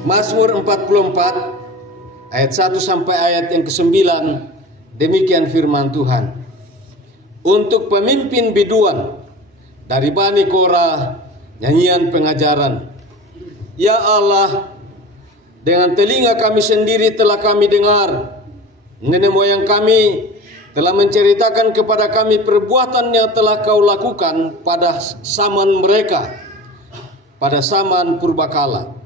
Mazmur 44 ayat 1 sampai ayat yang ke-9. Demikian firman Tuhan. Untuk pemimpin biduan dari Bani Korah, nyanyian pengajaran. Ya Allah, dengan telinga kami sendiri telah kami dengar, nenek moyang kami telah menceritakan kepada kami perbuatan yang telah kau lakukan pada zaman mereka, pada zaman purbakala.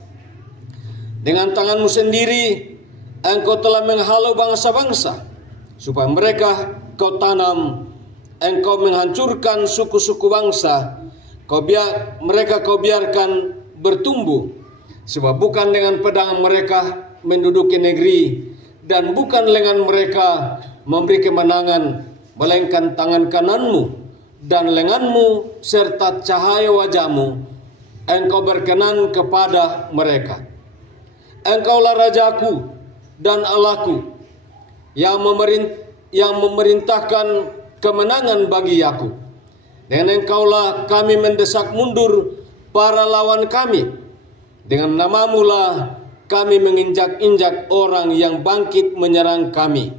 Dengan tanganmu sendiri engkau telah menghalau bangsa-bangsa, supaya mereka kau tanam. Engkau menghancurkan suku-suku bangsa, mereka kau biarkan bertumbuh. Sebab bukan dengan pedang mereka menduduki negeri, dan bukan lengan mereka memberi kemenangan, melainkan tangan kananmu dan lenganmu serta cahaya wajahmu, engkau berkenan kepada mereka. Engkaulah Rajaku dan Allahku, yang memerintahkan kemenangan bagi aku. Dengan engkaulah kami mendesak mundur para lawan kami. Dengan namamu lah kami menginjak-injak orang yang bangkit menyerang kami.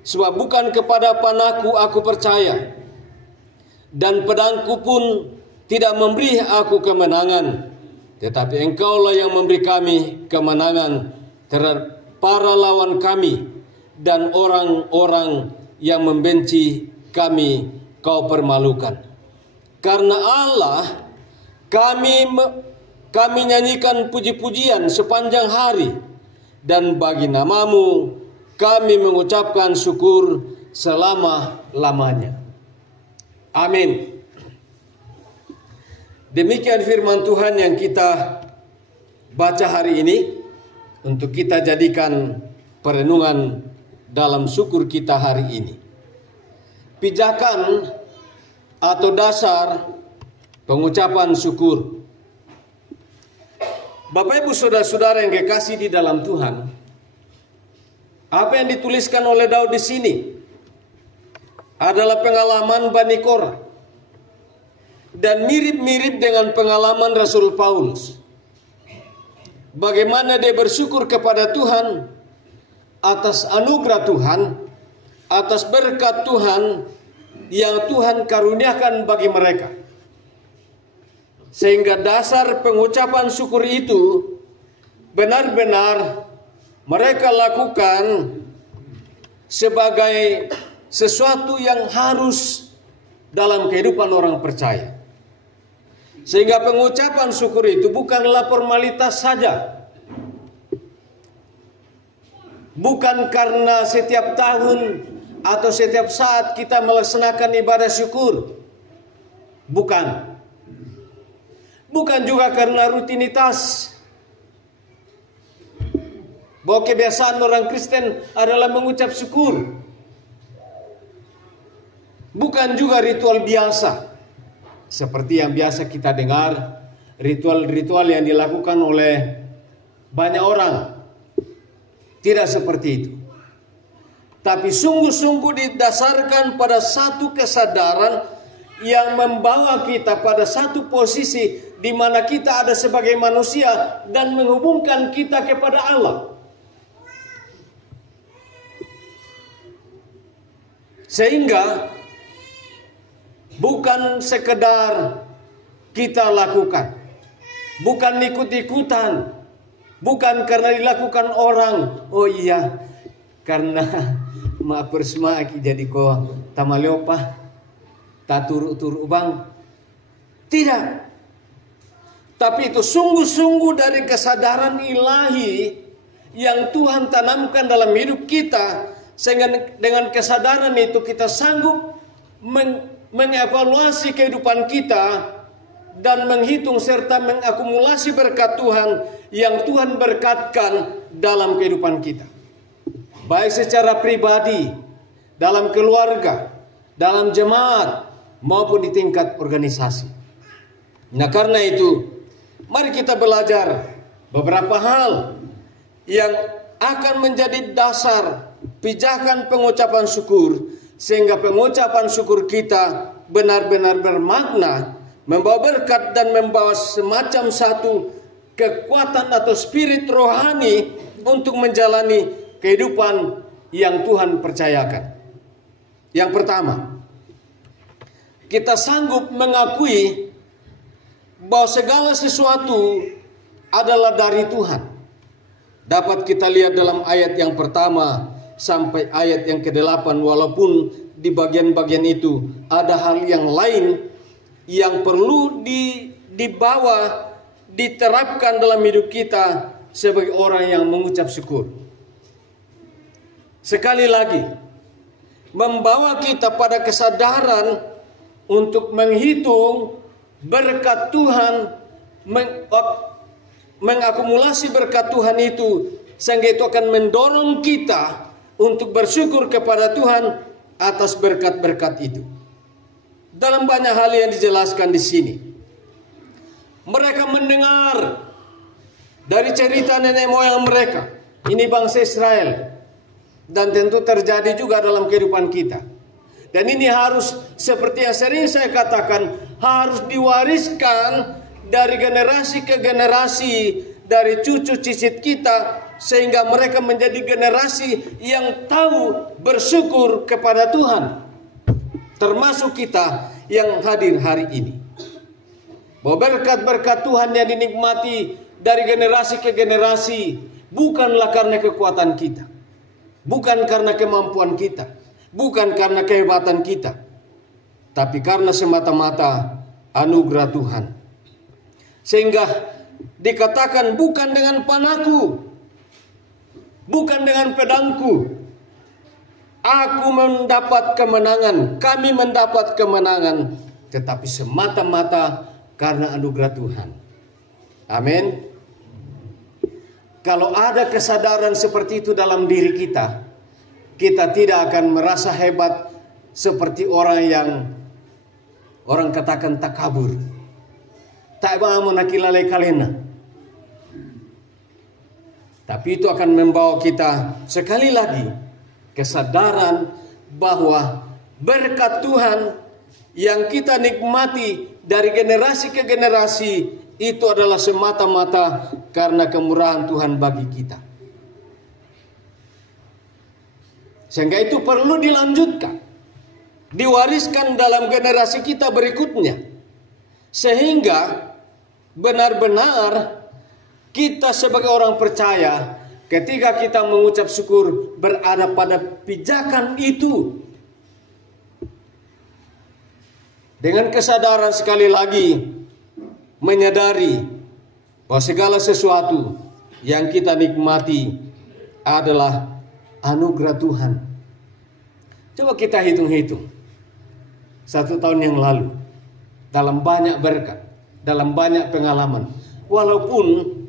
Sebab bukan kepada panahku aku percaya, dan pedangku pun tidak memberi aku kemenangan. Tetapi engkaulah yang memberi kami kemenangan terhadap para lawan kami, dan orang-orang yang membenci kami kau permalukan. Karena Allah kami nyanyikan puji-pujian sepanjang hari, dan bagi namamu kami mengucapkan syukur selama-lamanya. Amin. Demikian firman Tuhan yang kita baca hari ini, untuk kita jadikan perenungan dalam syukur kita hari ini. Pijakan atau dasar pengucapan syukur. Bapak Ibu saudara-saudara yang kekasih di dalam Tuhan, apa yang dituliskan oleh Daud di sini adalah pengalaman Bani Korah, dan mirip-mirip dengan pengalaman Rasul Paulus. Bagaimana dia bersyukur kepada Tuhan atas anugerah Tuhan, atas berkat Tuhan yang Tuhan karuniakan bagi mereka. Sehingga dasar pengucapan syukur itu benar-benar mereka lakukan sebagai sesuatu yang harus dalam kehidupan orang percaya. Sehingga pengucapan syukur itu bukanlah formalitas saja. Bukan karena setiap tahun atau setiap saat kita melaksanakan ibadah syukur. Bukan. Bukan juga karena rutinitas. Bahwa kebiasaan orang Kristen adalah mengucap syukur. Bukan juga ritual biasa. Seperti yang biasa kita dengar, ritual-ritual yang dilakukan oleh banyak orang. Tidak seperti itu. Tapi sungguh-sungguh didasarkan pada satu kesadaran yang membawa kita pada satu posisi di mana kita ada sebagai manusia dan menghubungkan kita kepada Allah. Sehingga bukan sekedar kita lakukan, bukan ikut-ikutan, bukan karena dilakukan orang. Oh iya, karena mapersma jadi ko tamaleopa taturu-turu bang. Tidak. Tapi itu sungguh-sungguh dari kesadaran ilahi yang Tuhan tanamkan dalam hidup kita, sehingga dengan kesadaran itu kita sanggup mengevaluasi kehidupan kita dan menghitung serta mengakumulasi berkat Tuhan yang Tuhan berkatkan dalam kehidupan kita. Baik secara pribadi, dalam keluarga, dalam jemaat, maupun di tingkat organisasi. Nah, karena itu, mari kita belajar beberapa hal yang akan menjadi dasar pijakan pengucapan syukur, sehingga pengucapan syukur kita benar-benar bermakna, membawa berkat dan membawa semacam satu kekuatan atau spirit rohani untuk menjalani kehidupan yang Tuhan percayakan. Yang pertama, kita sanggup mengakui bahwa segala sesuatu adalah dari Tuhan. Dapat kita lihat dalam ayat yang pertama sampai ayat yang ke-8, walaupun di bagian-bagian itu ada hal yang lain yang perlu dibawa, diterapkan dalam hidup kita sebagai orang yang mengucap syukur. Sekali lagi, membawa kita pada kesadaran untuk menghitung berkat Tuhan, mengakumulasi berkat Tuhan itu, sehingga itu akan mendorong kita untuk bersyukur kepada Tuhan atas berkat-berkat itu. Dalam banyak hal yang dijelaskan di sini, mereka mendengar dari cerita nenek moyang mereka. Ini bangsa Israel, dan tentu terjadi juga dalam kehidupan kita. Dan ini harus, seperti yang sering saya katakan, harus diwariskan dari generasi ke generasi, dari cucu cicit kita, sehingga mereka menjadi generasi yang tahu bersyukur kepada Tuhan. Termasuk kita yang hadir hari ini. Bahwa berkat-berkat Tuhan yang dinikmati dari generasi ke generasi bukanlah karena kekuatan kita, bukan karena kemampuan kita, bukan karena kehebatan kita, tapi karena semata-mata anugerah Tuhan. Sehingga dikatakan bukan dengan panahku, bukan dengan pedangku, aku mendapat kemenangan, kami mendapat kemenangan, tetapi semata-mata karena anugerah Tuhan. Amin. Kalau ada kesadaran seperti itu dalam diri kita, kita tidak akan merasa hebat seperti orang yang orang katakan takabur. Tak mau nakilalai kalena. Tapi itu akan membawa kita sekali lagi kesadaran bahwa berkat Tuhan yang kita nikmati dari generasi ke generasi itu adalah semata-mata karena kemurahan Tuhan bagi kita. Sehingga itu perlu dilanjutkan, diwariskan dalam generasi kita berikutnya, sehingga benar-benar kita sebagai orang percaya, ketika kita mengucap syukur, berada pada pijakan itu. Dengan kesadaran sekali lagi, menyadari bahwa segala sesuatu yang kita nikmati adalah anugerah Tuhan. Coba kita hitung-hitung. 1 tahun yang lalu, dalam banyak berkat, dalam banyak pengalaman, walaupun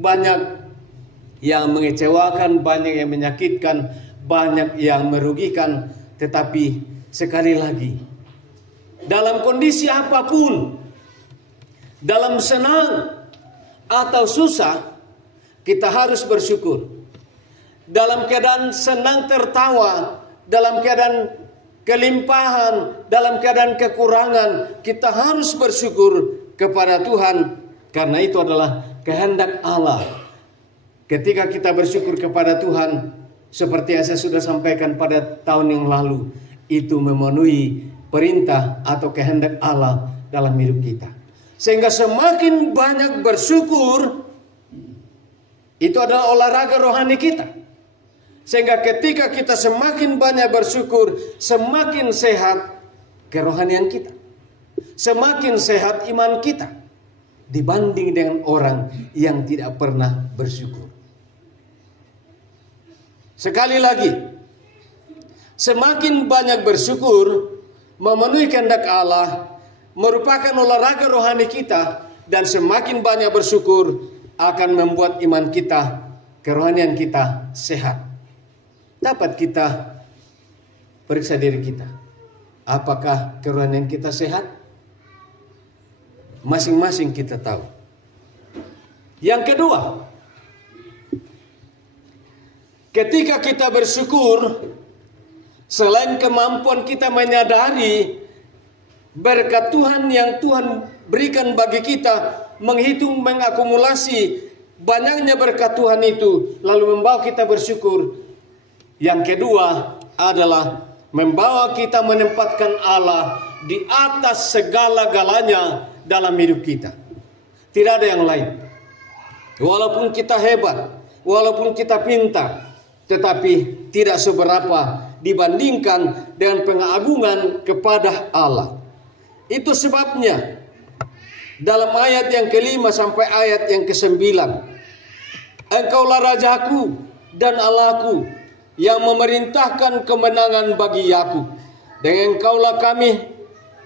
banyak yang mengecewakan, banyak yang menyakitkan, banyak yang merugikan, tetapi sekali lagi, dalam kondisi apapun, dalam senang atau susah, kita harus bersyukur. Dalam keadaan senang tertawa, dalam keadaan kelimpahan, dalam keadaan kekurangan, kita harus bersyukur kepada Tuhan, karena itu adalah kehendak Allah. Ketika kita bersyukur kepada Tuhan, seperti yang saya sudah sampaikan pada tahun yang lalu, itu memenuhi perintah atau kehendak Allah dalam hidup kita. Sehingga semakin banyak bersyukur, itu adalah olahraga rohani kita. Sehingga ketika kita semakin banyak bersyukur, semakin sehat kerohanian kita, semakin sehat iman kita, dibanding dengan orang yang tidak pernah bersyukur. Sekali lagi, semakin banyak bersyukur, memenuhi kehendak Allah, merupakan olahraga rohani kita, dan semakin banyak bersyukur akan membuat iman kita, kerohanian kita sehat. Dapat kita periksa diri kita, apakah kerohanian kita sehat? Masing-masing kita tahu. Yang kedua, ketika kita bersyukur, selain kemampuan kita menyadari berkat Tuhan yang Tuhan berikan bagi kita, menghitung, mengakumulasi banyaknya berkat Tuhan itu, lalu membawa kita bersyukur. Yang kedua adalah membawa kita menempatkan Allah di atas segala-galanya dalam hidup kita. Tidak ada yang lain. Walaupun kita hebat, walaupun kita pintar, tetapi tidak seberapa dibandingkan dengan pengagungan kepada Allah. Itu sebabnya dalam ayat yang ke-5 sampai ayat yang ke-9, Engkaulah Rajaku dan Allahku yang memerintahkan kemenangan bagi Yakub. Dengan Engkaulah kami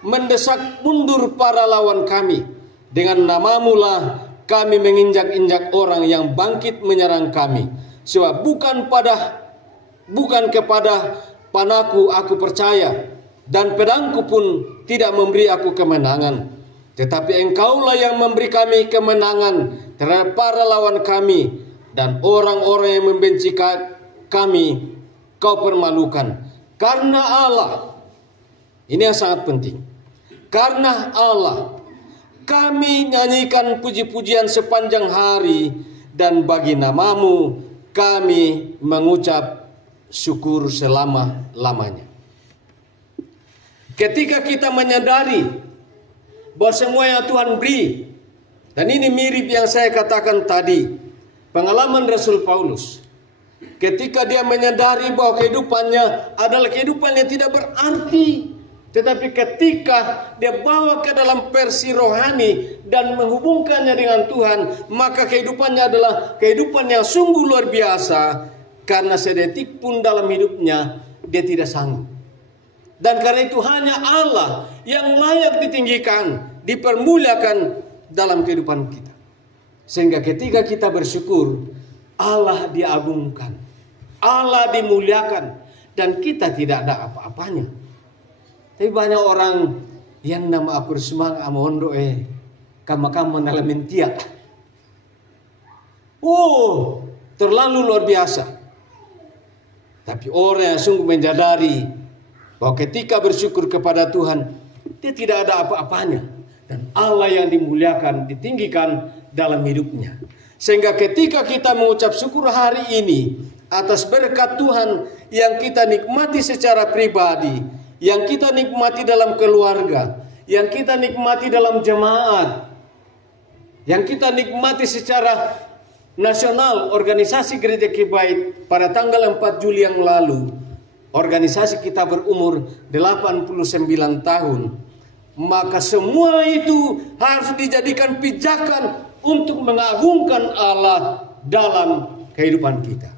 mendesak mundur para lawan kami. Dengan namamu lah kami menginjak-injak orang yang bangkit menyerang kami. Sebab bukan kepada panahku aku percaya, dan pedangku pun tidak memberi aku kemenangan. Tetapi Engkaulah yang memberi kami kemenangan terhadap para lawan kami, dan orang-orang yang membenci kami Kau permalukan. Karena Allah, ini yang sangat penting, karena Allah kami nyanyikan puji-pujian sepanjang hari, dan bagi namamu kami mengucap syukur selama-lamanya. Ketika kita menyadari bahwa semua yang Tuhan beri, dan ini mirip yang saya katakan tadi, pengalaman Rasul Paulus. Ketika dia menyadari bahwa kehidupannya adalah kehidupan yang tidak berarti, tetapi ketika dia bawa ke dalam versi rohani dan menghubungkannya dengan Tuhan, maka kehidupannya adalah kehidupan yang sungguh luar biasa, karena sedetik pun dalam hidupnya dia tidak sanggup. Dan karena itu hanya Allah yang layak ditinggikan, dipermuliakan dalam kehidupan kita. Sehingga ketika kita bersyukur, Allah diagungkan, Allah dimuliakan, dan kita tidak ada apa-apanya. Tapi banyak orang yang nama aku semang amondo kama-kama nalamin tiak. Oh, terlalu luar biasa. Tapi orang yang sungguh menyadari bahwa ketika bersyukur kepada Tuhan, dia tidak ada apa-apanya, dan Allah yang dimuliakan, ditinggikan dalam hidupnya. Sehingga ketika kita mengucap syukur hari ini atas berkat Tuhan yang kita nikmati secara pribadi, yang kita nikmati dalam keluarga, yang kita nikmati dalam jemaat, yang kita nikmati secara nasional, organisasi Gereja Kibait pada tanggal 4 Juli yang lalu, organisasi kita berumur 89 tahun, maka semua itu harus dijadikan pijakan untuk mengagungkan Allah dalam kehidupan kita.